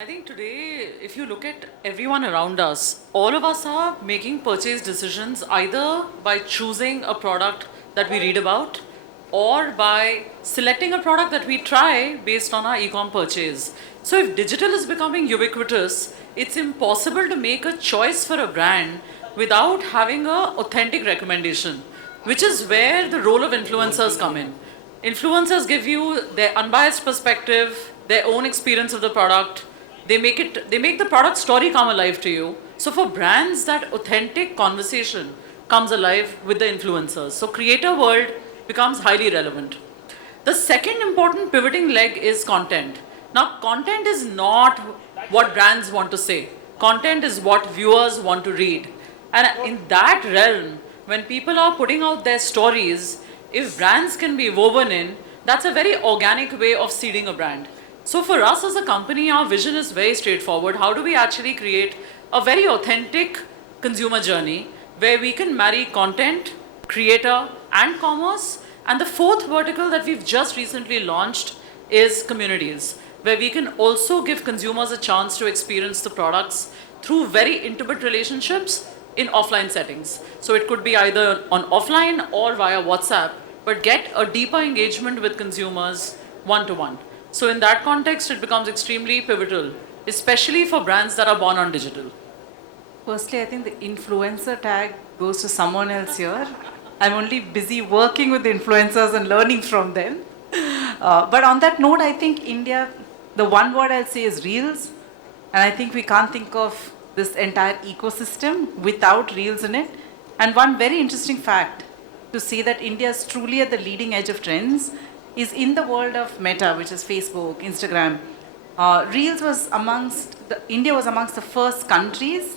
I think today, if you look at everyone around us, all of us are making purchase decisions either by choosing a product that we read about or by selecting a product that we try based on our e-com purchase. So if digital is becoming ubiquitous, it's impossible to make a choice for a brand without having an authentic recommendation, which is where the role of influencers come in. Influencers give you their unbiased perspective, their own experience of the product. They make the product story come alive to you. So for brands, that authentic conversation comes alive with the influencers. So creator world becomes highly relevant. The second important pivoting leg is content. Now, content is not what brands want to say. Content is what viewers want to read. And in that realm, when people are putting out their stories, if brands can be woven in, that's a very organic way of seeding a brand. So for us as a company, our vision is very straightforward. How do we actually create a very authentic consumer journey where we can marry content, creator, and commerce? And the fourth vertical that we've just recently launched is communities, where we can also give consumers a chance to experience the products through very intimate relationships in offline settings. So it could be either on offline or via WhatsApp, but get a deeper engagement with consumers one-to-one. So in that context, it becomes extremely pivotal, especially for brands that are born on digital. Firstly, I think the influencer tag goes to someone else here. I'm only busy working with the influencers and learning from them. But on that note, I think India, the one word I'll say is Reels. And I think we can't think of this entire ecosystem without Reels in it. And one very interesting fact to say that India is truly at the leading edge of trends is in the world of Meta, which is Facebook, Instagram. Reels was India was amongst the first countries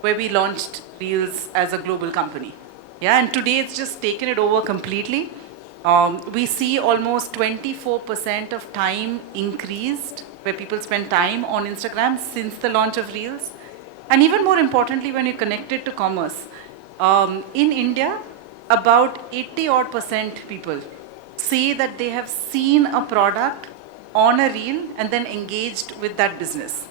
where we launched Reels as a global company. Yeah, and today it's just taken it over completely. We see almost 24% of time increased where people spend time on Instagram since the launch of Reels. And even more importantly, when you connect it to commerce, in India, about 80% people say that they have seen a product on a reel and then engaged with that business.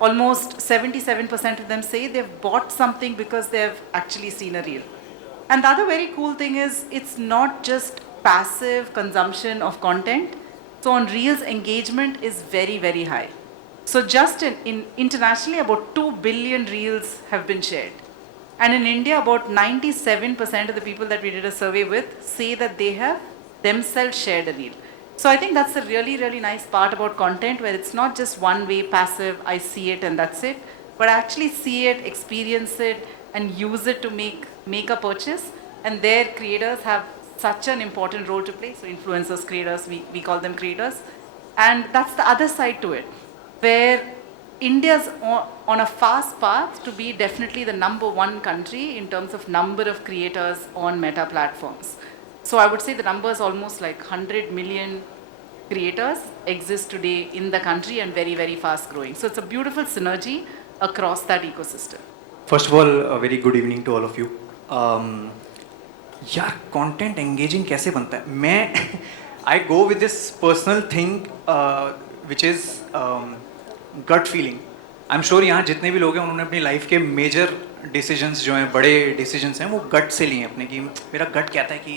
Almost 77% of them say they've bought something because they've actually seen a reel. And the other very cool thing is it's not just passive consumption of content. So on reels, engagement is very, very high. So just in internationally, about 2 billion reels have been shared. And in India, about 97% of the people that we did a survey with say that they have themselves shared a reel. So I think that's a really, really nice part about content, where it's not just one way, passive, I see it and that's it, but I actually see it, experience it, and use it to make a purchase. And their creators have such an important role to play. So influencers, creators, we call them creators. And that's the other side to it, where India's on a fast path to be definitely the #1 country in terms of number of creators on Meta platforms. So I would say the number is almost like 100 million creators exist today in the country and very, very fast growing. So it's a beautiful synergy across that ecosystem. First of all, a very good evening to all of you. यार content engaging कैसे बनता है? I go with this personal thing which is gut feeling. I'm sure यहाँ जितने भी लोग हैं उन्होंने अपनी लाइफ के major decisions जो हैं, बड़े decisions हैं, वो gut से लिए हैं अपने, कि मेरा gut कहता है कि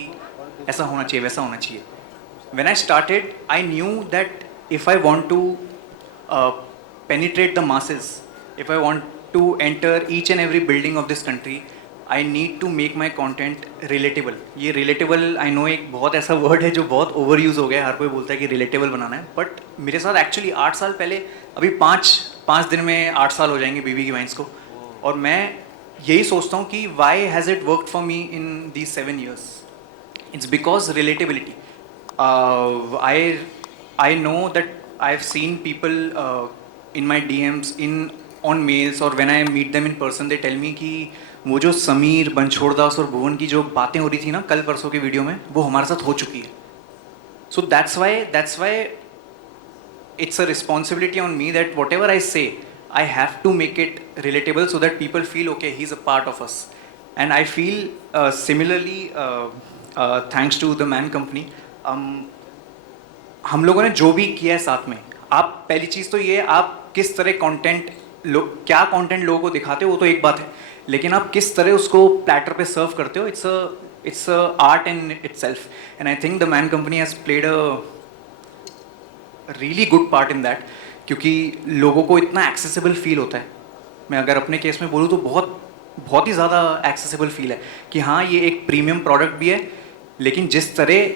ऐसा होना चाहिए, वैसा होना चाहिए. When I started, I knew that if I want to penetrate the masses, if I want to enter each and every building of this country, I need to make my content relatable. ये relatable, I know एक बहुत ऐसा word है जो बहुत overuse हो गया है, हर कोई बोलता है कि relatable बनाना है, but मेरे साथ actually 8 साल पहले, अभी 5 दिन में 8 साल हो जाएंगे बीबी की वाइन्स को, और मैं यही सोचता हूँ कि why has it worked for me in these 7 years? It's because relatability. I know that I've seen people in my DMs, on mails, or when I meet them in person, they tell me कि वो जो समीर, रणछोड़दास और भुवन की जो बातें हो रही थी ना कल परसों के वीडियो में, वो हमारे साथ हो चुकी है. So that's why it's a responsibility on me that whatever I say, I have to make it relatable so that people feel okay, he's a part of us. And I feel similarly, thanks to the Man Company, हम लोगों ने जो भी किया है साथ में, आप पहली चीज़ तो ये आप किस तरह कंटेंट क्या कंटेंट लोगों को दिखाते हो वो तो एक बात है, लेकिन आप किस तरह उसको प्लेटर पे सर्व करते हो, it's a art in itself, and I think the Man Company has played a really good part in that, क्योंकि लोगों को इतना accessible feel होता है. मैं अगर अपने केस में बोलूँ तो बहुत ही ज़्यादा accessible feel है कि हाँ ये एक प्रीमियम प्रोडक्ट भी है, लेकिन जिस तरह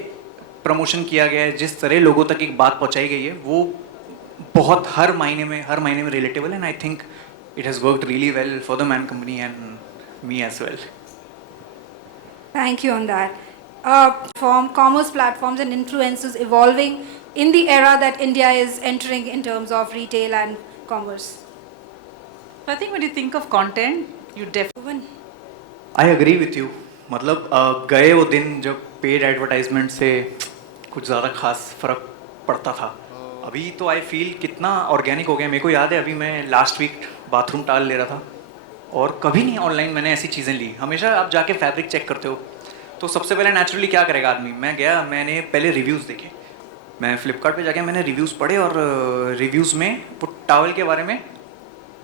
प्रमोशन किया गया है, जिस तरह लोगों तक एक बात पहुँचाई गई है, वो बहुत हर महीने में रिलेटेबल है. And I think it has worked really well for the Man Company and me as well. Thank you on that. From commerce platforms and influencers evolving in the era that India is entering in terms of retail and commerce. So I think when you think of content, you definitely. Bhuvan? I agree with you. मतलब गए वो दिन जब paid advertisement से कुछ ज़्यादा खास फर्क पड़ता था. अभी तो आई फील कितना ऑर्गेनिक हो गया. मेरे को याद है अभी मैं लास्ट वीक बाथरूम टाल ले रहा था और कभी नहीं ऑनलाइन मैंने ऐसी चीज़ें ली. हमेशा आप जाके फैब्रिक चेक करते हो तो सबसे पहले नेचुरली क्या करेगा आदमी, मैं गया मैंने पहले रिव्यूज़ देखे. मैं फ्लिपकार्ट पे जाके मैंने रिव्यूज़ पढ़े और रिव्यूज़ में वो टावल के बारे में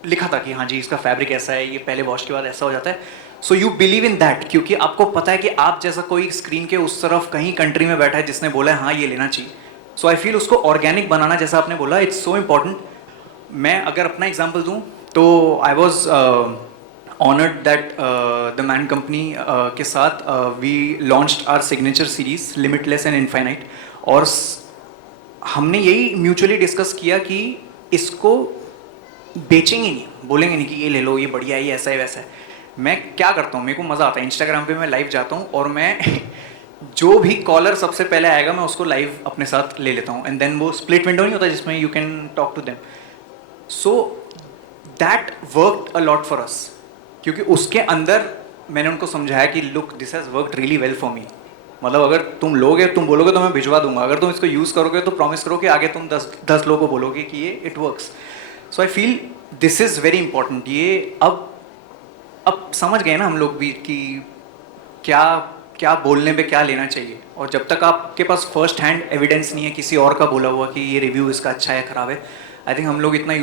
लिखा था कि हाँ जी इसका फैब्रिक ऐसा है, ये पहले वॉश के बाद ऐसा हो जाता है. So you believe in that, क्योंकि आपको पता है कि आप जैसा कोई स्क्रीन के उस तरफ कहीं कंट्री में बैठा है जिसने बोला है हाँ ये लेना चाहिए. सो आई फील उसको ऑर्गेनिक बनाना, जैसा आपने बोला, इट्स सो इम्पॉर्टेंट. मैं अगर अपना एग्जाम्पल दूँ तो I was honoured that the Man Company के साथ we launched our signature series limitless and infinite. और हमने यही म्यूचुअली डिस्कस किया कि इसको बेचेंगे नहीं, बोलेंगे नहीं कि ये ले लो, ये बढ़िया है, ये ऐसा है वैसा है. मैं क्या करता हूँ, मेरे को मज़ा आता है, इंस्टाग्राम पे मैं लाइव जाता हूँ और मैं जो भी कॉलर सबसे पहले आएगा मैं उसको लाइव अपने साथ ले लेता हूँ. एंड देन वो स्प्लिट विंडो नहीं होता जिसमें you can talk to them. So that worked a lot for us, क्योंकि उसके अंदर मैंने उनको समझाया कि look this has worked really well for me. मतलब अगर तुम लोगे, तुम बोलोगे तो मैं भिजवा दूंगा. अगर तुम इसको यूज़ करोगे तो प्रॉमिस करो कि आगे तुम 10 लोगों को बोलोगे कि ये it works. So I feel this is very important. ये अब समझ गए ना हम लोग भी कि क्या बोलने पे क्या लेना चाहिए. और जब तक आपके पास फर्स्ट हैंड एविडेंस नहीं है किसी और का बोला हुआ कि ये रिव्यू इसका अच्छा है ख़राब है, आई थिंक हम लोग इतना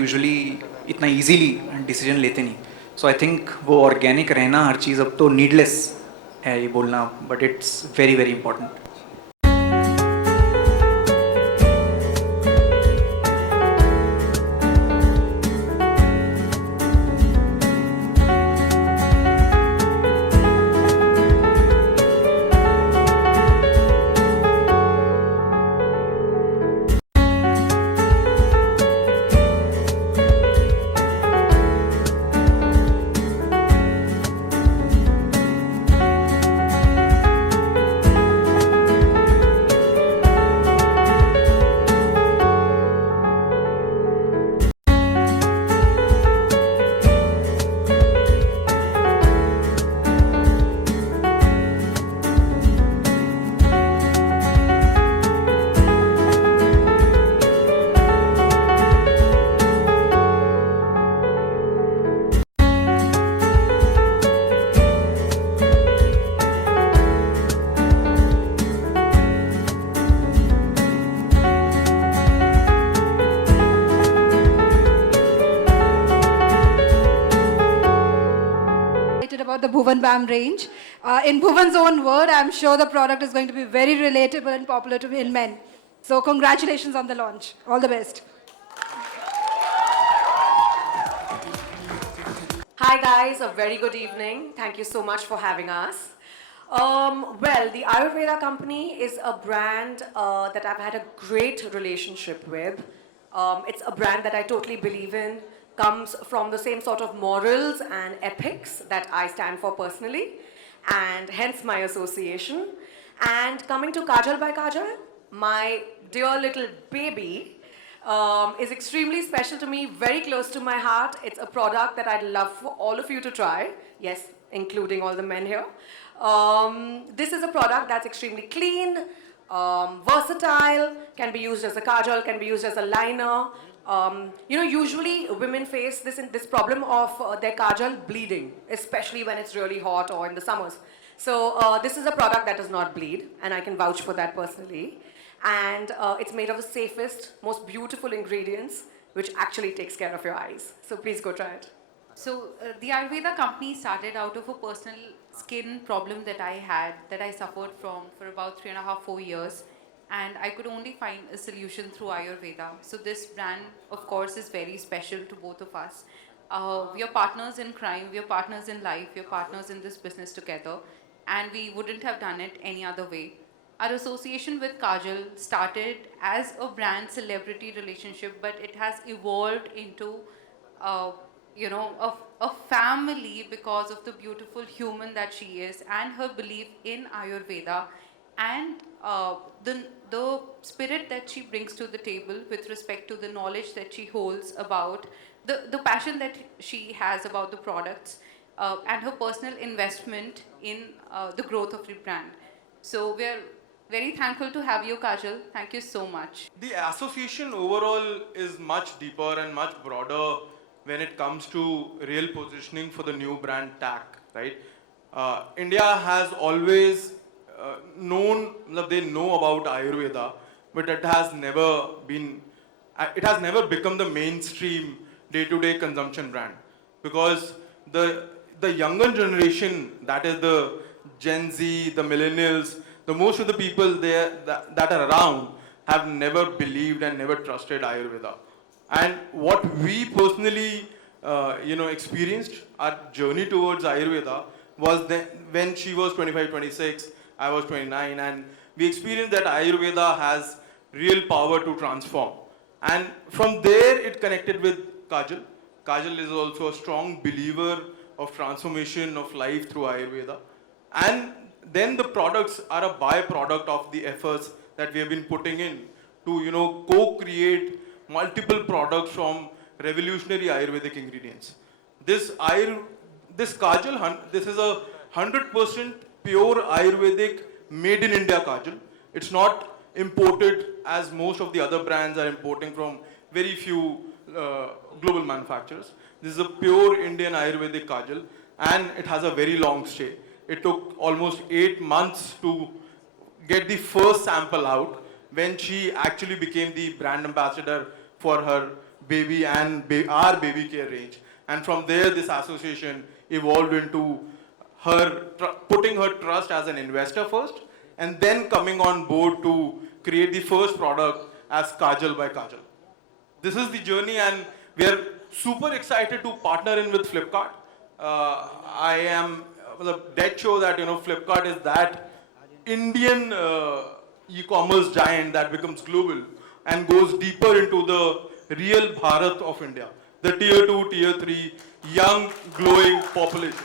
ईजीली डिसीजन लेते नहीं. सो आई थिंक वो ऑर्गेनिक रहना हर चीज़ अब तो नीडलेस है ये बोलना, but it's very very important. About the Bhuvan Bam range. In Bhuvan's own word, I'm sure the product is going to be very relatable and popular in men. So congratulations on the launch. All the best. Hi guys, a very good evening. Thank you so much for having us. Well, the Ayurveda company is a brand that I've had a great relationship with. It's a brand that I totally believe in. Comes from the same sort of morals and ethics that I stand for personally, and hence my association. And coming to Kajal by Kajal, my dear little baby, is extremely special to me, very close to my heart. It's a product that I'd love for all of you to try, yes, including all the men here. This is a product that's extremely clean, versatile, can be used as a kajal, can be used as a liner. Usually women face this problem of their kajal bleeding, especially when it's really hot or in the summers. So this is a product that does not bleed, and I can vouch for that personally. And it's made of the safest, most beautiful ingredients. which actually takes care of your eyes. So please go try it. So the Ayurveda company started out of a personal skin problem that I had, that I suffered from for about 3.5, 4 years. And I could only find a solution through Ayurveda. So this brand, of course, is very special to both of us. We are partners in crime, we are partners in life, we are partners in this business together. And we wouldn't have done it any other way. Our association with Kajal started as a brand celebrity relationship, but it has evolved into a family because of the beautiful human that she is and her belief in Ayurveda and the spirit that she brings to the table with respect to the knowledge that she holds about, the passion that she has about the products, and her personal investment in the growth of the brand. So we're very thankful to have you, Kajal. Thank you so much. The association overall is much deeper and much broader when it comes to real positioning for the new brand tag, right? India has always known, they know about Ayurveda, but it has never become the mainstream day-to-day consumption brand, because the younger generation, that is the Gen Z, the millennials, the most of the people there that are around have never believed and never trusted Ayurveda. And what we personally, experienced, our journey towards Ayurveda was then when she was 25, 26, I was 29, and we experienced that Ayurveda has real power to transform. And from there, it connected with Kajal. Kajal is also a strong believer of transformation of life through Ayurveda. And then the products are a byproduct of the efforts that we have been putting in to, co-create multiple products from revolutionary Ayurvedic ingredients. This Kajal, this is a 100% pure Ayurvedic made in India Kajal. It's not imported as most of the other brands are importing from very few global manufacturers. This is a pure Indian Ayurvedic Kajal, and it has a very long stay. It took almost 8 months to get the first sample out when she actually became the brand ambassador for her baby and our baby care range. And from there, this association evolved into her putting her trust as an investor first, and then coming on board to create the first product as Kajal by Kajal. This is the journey, and we are super excited to partner in with Flipkart. I am dead sure that Flipkart is that Indian e-commerce giant that becomes global and goes deeper into the real Bharat of India, the tier 2, tier 3, young, glowing population.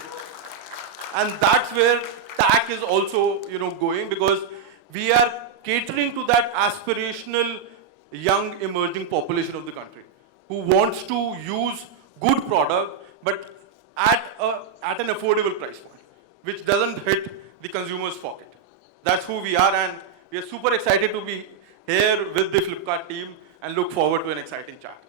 And that's where TAC is also going, because we are catering to that aspirational young emerging population of the country who wants to use good product but at an affordable price point, which doesn't hit the consumer's pocket. That's who we are, and we are super excited to be here with the Flipkart team and look forward to an exciting chat.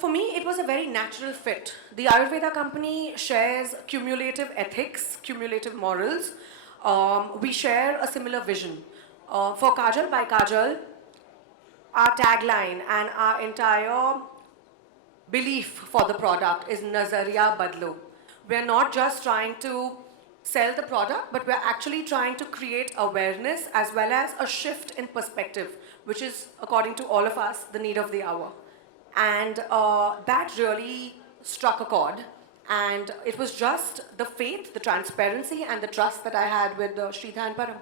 For me, it was a very natural fit. The Ayurveda company shares cumulative ethics, cumulative morals. We share a similar vision. For Kajal by Kajal, our tagline and our entire belief for the product is 𝗙𝗃 बदलो. We're not just trying to sell the product, but we're actually trying to create awareness as well as a shift in perspective, which is, according to all of us, the need of the hour. And that really struck a chord. And it was just the faith, the transparency, and the trust that I had with 𝗙cie 𝗵𝗻𝗶.